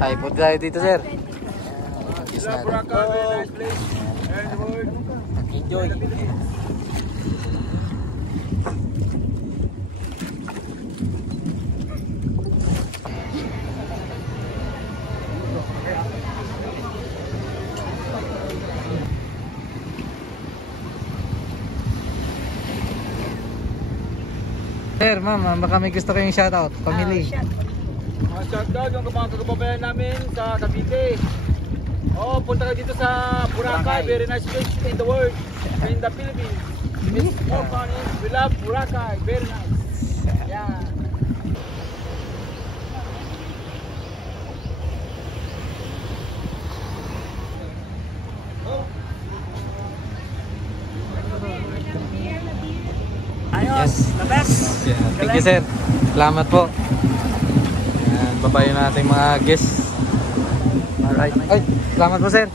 Ay, punta tayo dito, sir. Boracay, very nice place. Enjoy. Sir, ma'am, baka may gusto kayong shoutout, family. Shoutout yung mga kagababayan namin sa Cavite. Oh, punta ka dito sa Boracay, very nice place in the world, in the Philippines. It's more fun. We love Boracay, very nice. Yeah. Yes. The best. Thank you, sir. Salamat po. Yan, babayo natin mga guests. Alright. Ay, salamat po, sir.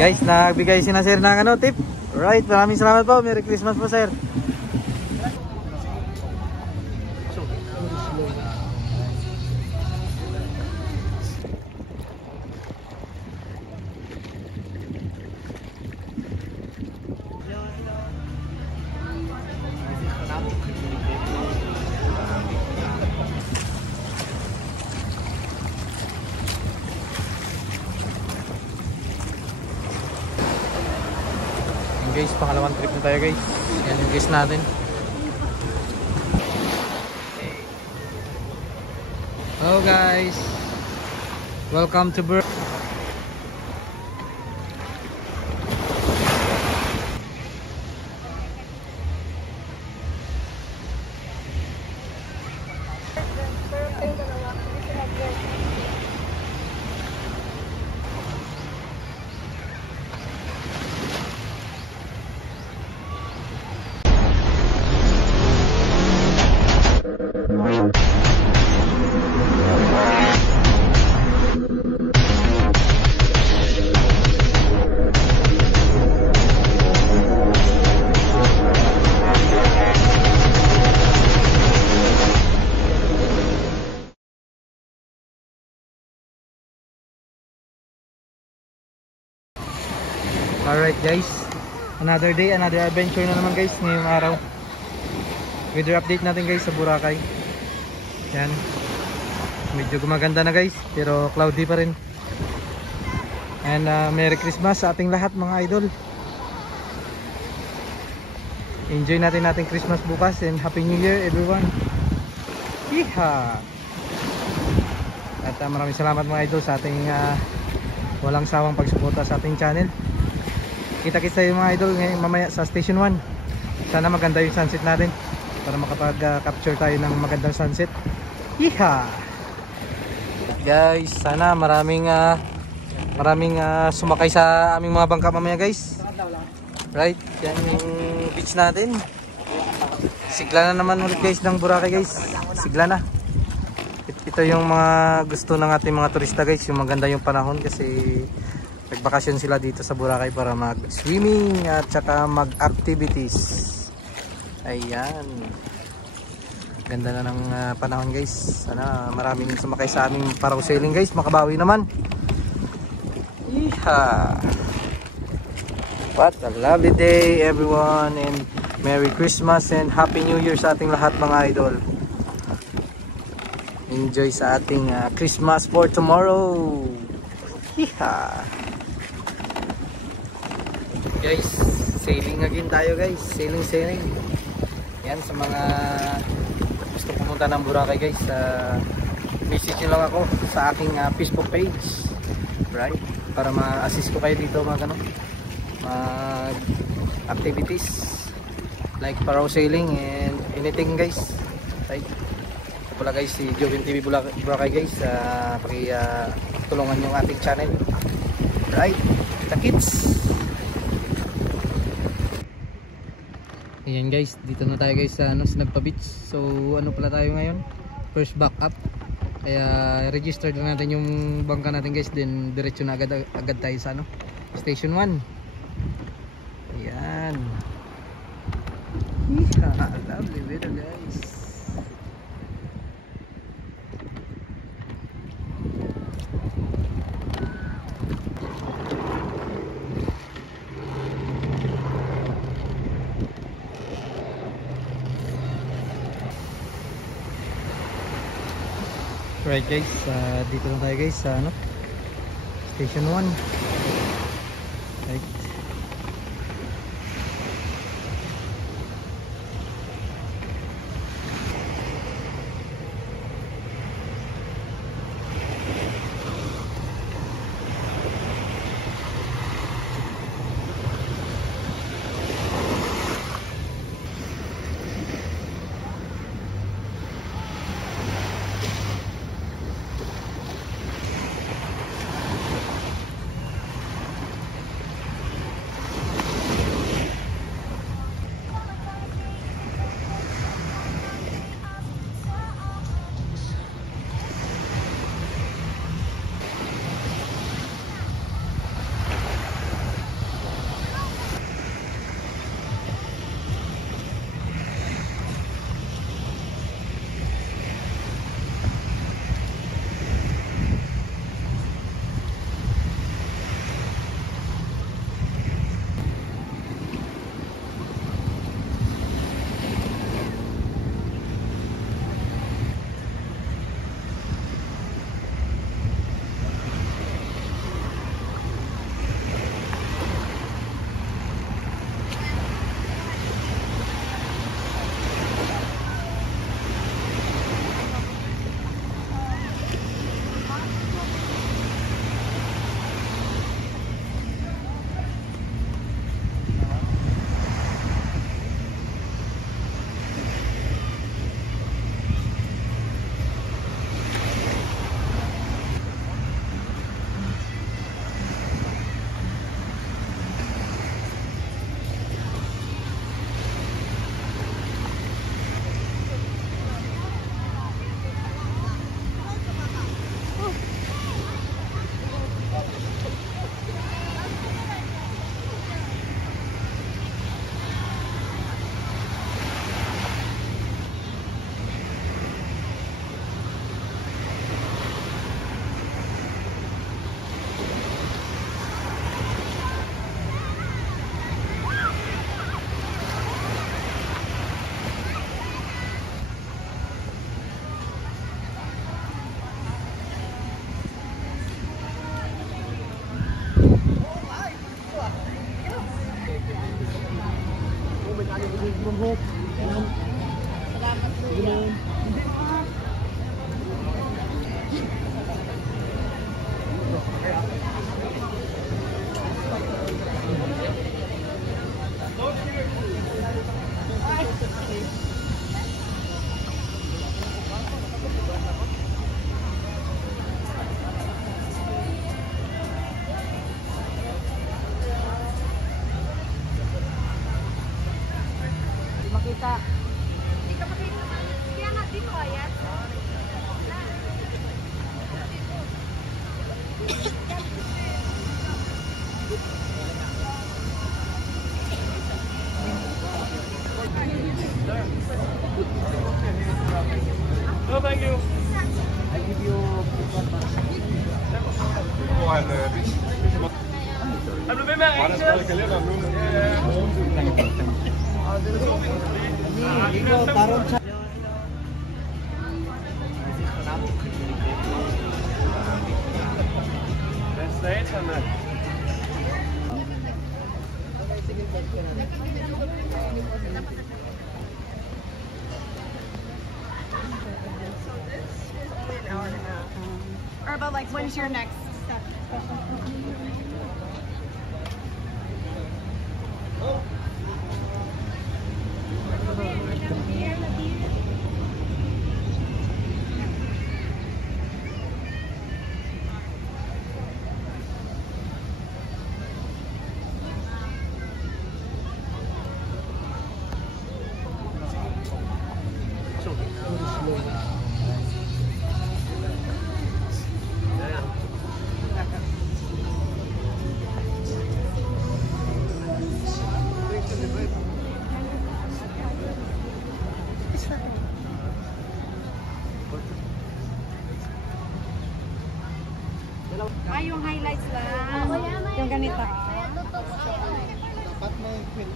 Guys, nagbigay si na sir ng tip. Alright, maraming salamat po. Merry Christmas po, sir. Guys, pangalawang trip na tayo, guys. Yan yung guys natin. Hello guys, welcome to Boracay. Alright guys, another day, another adventure na naman guys ngayong araw. Weather update natin guys sa Boracay. Yan, medyo gumaganda na guys, pero cloudy pa rin. And Merry Christmas sa ating lahat mga idol. Enjoy natin Christmas bukas, and Happy New Year everyone. Yeehaw! At maraming salamat mga idol sa ating walang sawang pagsuporta sa ating channel. Kita-kits tayo mga idol ngayon mamaya sa Station 1. Sana maganda yung sunset natin para makapag-capture tayo ng magandang sunset. Yeehaw! Guys, sana maraming sumakay sa aming mga bangka mamaya guys. Right, yan yung beach natin. Sigla na naman ulit guys ng Boracay guys. Sigla na. Ito yung mga gusto ng ating mga turista guys, yung maganda yung panahon kasi nagbakasyon sila dito sa Boracay para mag-swimming at saka mag-activities. Ayan. Ganda na ng panahon guys. Sana maraming sumakay sa aming parasailing guys. Makabawi naman. Yeehaw! What a lovely day everyone, and Merry Christmas and Happy New Year sa ating lahat mga idol. Enjoy sa ating Christmas for tomorrow. Yeehaw! Guys, sailing again tayo guys. Sailing. Yan sa mga gusto pumunta ng Boracay guys. Message nyo lang ako sa aking Facebook page. Right? Para ma-assist ko kayo dito mga activities like parasailing and anything guys. Right? Ito pala guys si Jovin TV Boracay guys. Pakitulungan yung ating channel. Right? The kids. Ayan guys, dito na tayo guys sa Sinagpa Beach. So ano pala tayo ngayon? First backup. Kaya register na natin yung bangka natin guys, then diretso na agad tayo sa Station 1. Ayan. Lovely weather guys. Right guys, dito lang tayo guys sa ano, Station 1. Right. Makita. Hindi ka makita. Kaya nga dito ayan. No, thank you. I give you Ano ba mga anxious? Or about like when's your next step? Ah, yung highlights lang. Yung ganito. dapat may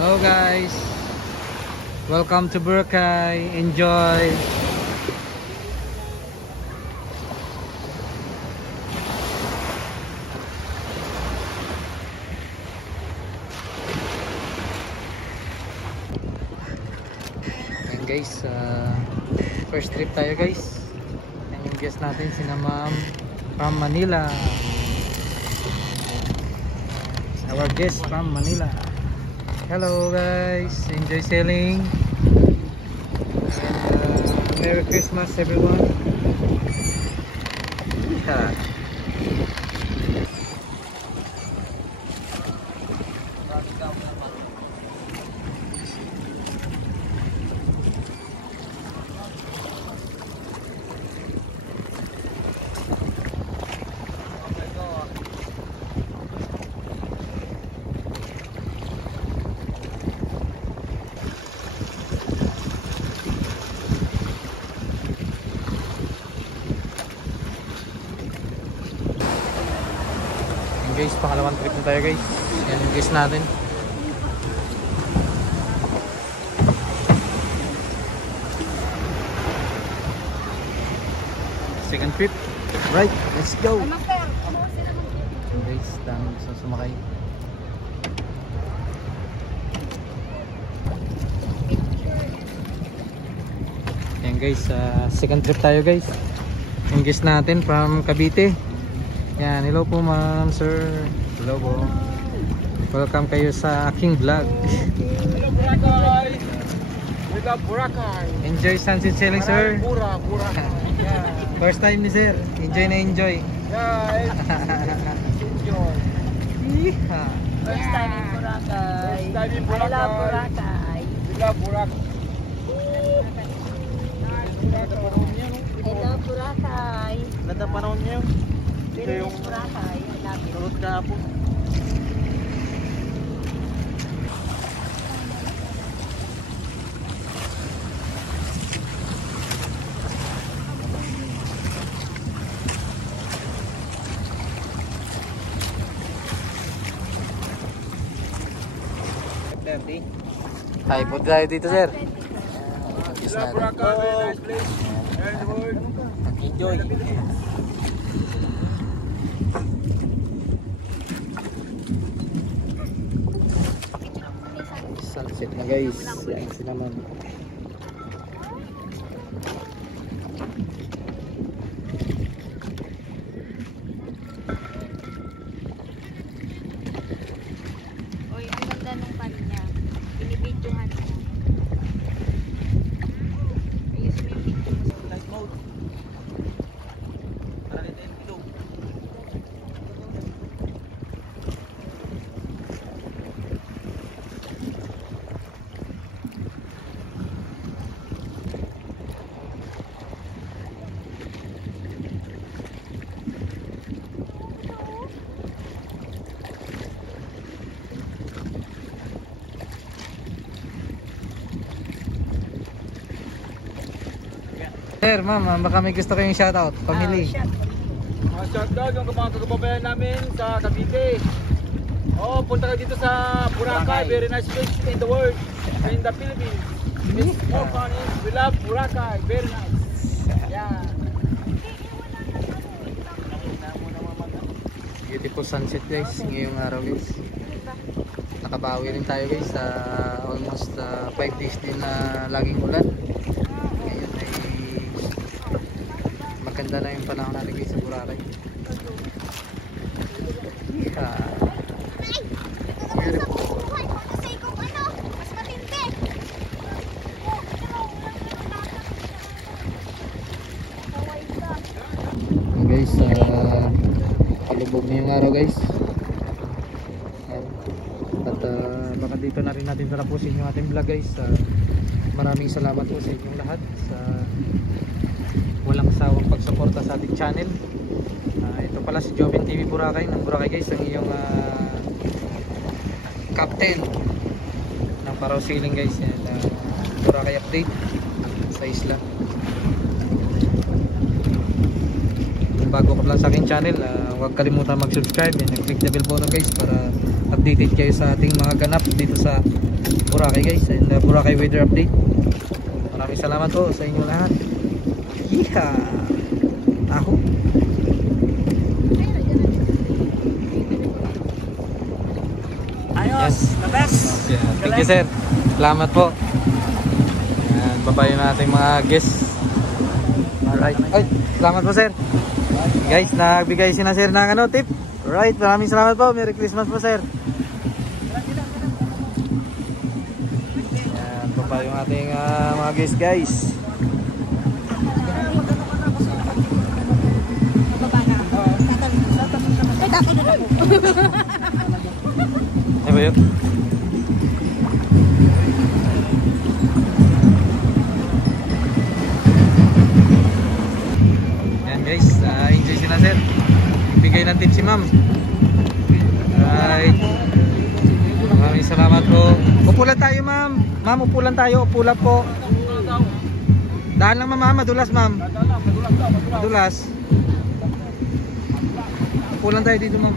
Hello guys, welcome to Boracay. Enjoy. And guys, first trip tayo guys. And yung guest natin sina ma'am from Manila. Our guest from Manila. Hello guys, enjoy sailing and Merry Christmas everyone. Yeah. Guys, pangalawang trip na tayo guys. Yan yung guys natin. Second trip. Right, let's go. Guys, dami gusto sumakay. Yan guys, second trip tayo guys. Yung guys natin from Cavite. Yan, hello po ma'am, sir. Hello po. Welcome kayo sa aking vlog. Hello Boracay. We got Boracay. Enjoy sunset sailing, sir. Boracay. Yeah. First time ni sir. Enjoy na enjoy. Yeah, enjoy. First time in Boracay. First time in I Boracay. love Boracay. We love Boracay. I love Boracay. Ganda panahon niya. Very nice Boracay. I love it. Tulog ka po. Hi po tayo dito, sir. We love Boracay. Very nice place. And the world. Enjoy. Sunset na guys. Yan sila man. Uy, ang ganda nung pan niya. Binibidyohan niya. Ayos mo yung video mo. Nice mode. Para rin tayo pilog. Sir, ma'am, baka may gusto kayong shoutout. Family. Shoutout yung mga kagababayan namin sa Cavite. Oh, punta ka dito sa Boracay. Very nice place in the world. In the Philippines. It's more funny. We love Boracay. Very nice. Yeah. Beautiful sunset guys. Ngayong araw guys. Nakabawi rin tayo guys sa almost 5 days din na laging ulan. Ngayon ay maganda na yung panahon natin guys sa Boracay. Beautiful. Guys, palubog na yung araw guys. At baka dito na rin natin tatapusin yung ating vlog guys. Maraming salamat po sa inyong lahat sa walang sawang pagsuporta sa ating channel. Ito pala si Joven TV Boracay ng Boracay guys, ang iyong captain ng Paraw Sailing guys. Yan, Boracay update sa isla. Kung bago ka lang sa aking channel, huwag kalimutan mag-subscribe and click the bell button guys para updated kayo sa ating mga ganap dito sa Boracay guys, and Boracay weather update. Maraming salamat po sa inyo lahat. Yeah. Ako. Ayos, the best. Yeah. Thank you sir. Salamat po. Yan, babayo natin mga guests. Alright. Ay, salamat po sir. Guys, nagbigay si na sir ng tip. Alright, maraming salamat po. Merry Christmas po sir. Yan, babayo yung ating mga guests guys. Ano ba yun? Yan guys, enjoy sila sir. Bigay ng tip si ma'am. Right. Maraming salamat po. Upo lang tayo ma'am. Ma'am, upo lang tayo. Upo lang po. Daan lang ma'am, madulas ma'am. Madulas. Upo lang tayo dito ma'am.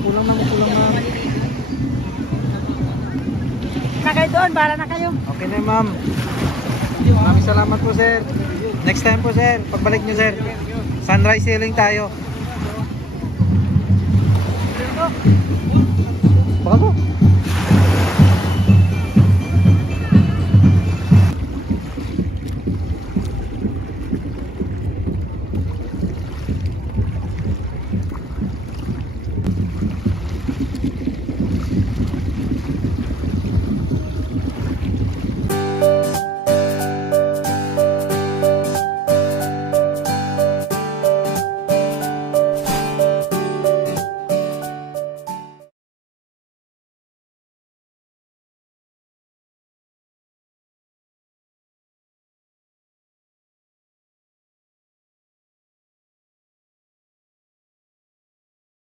Kulang ma'am, kulang ma'am. Na kayo doon, para na kayo. Okay na ma'am. Maraming salamat po sir. Next time po sir, pagbalik nyo sir. Sunrise sailing tayo. Baka po.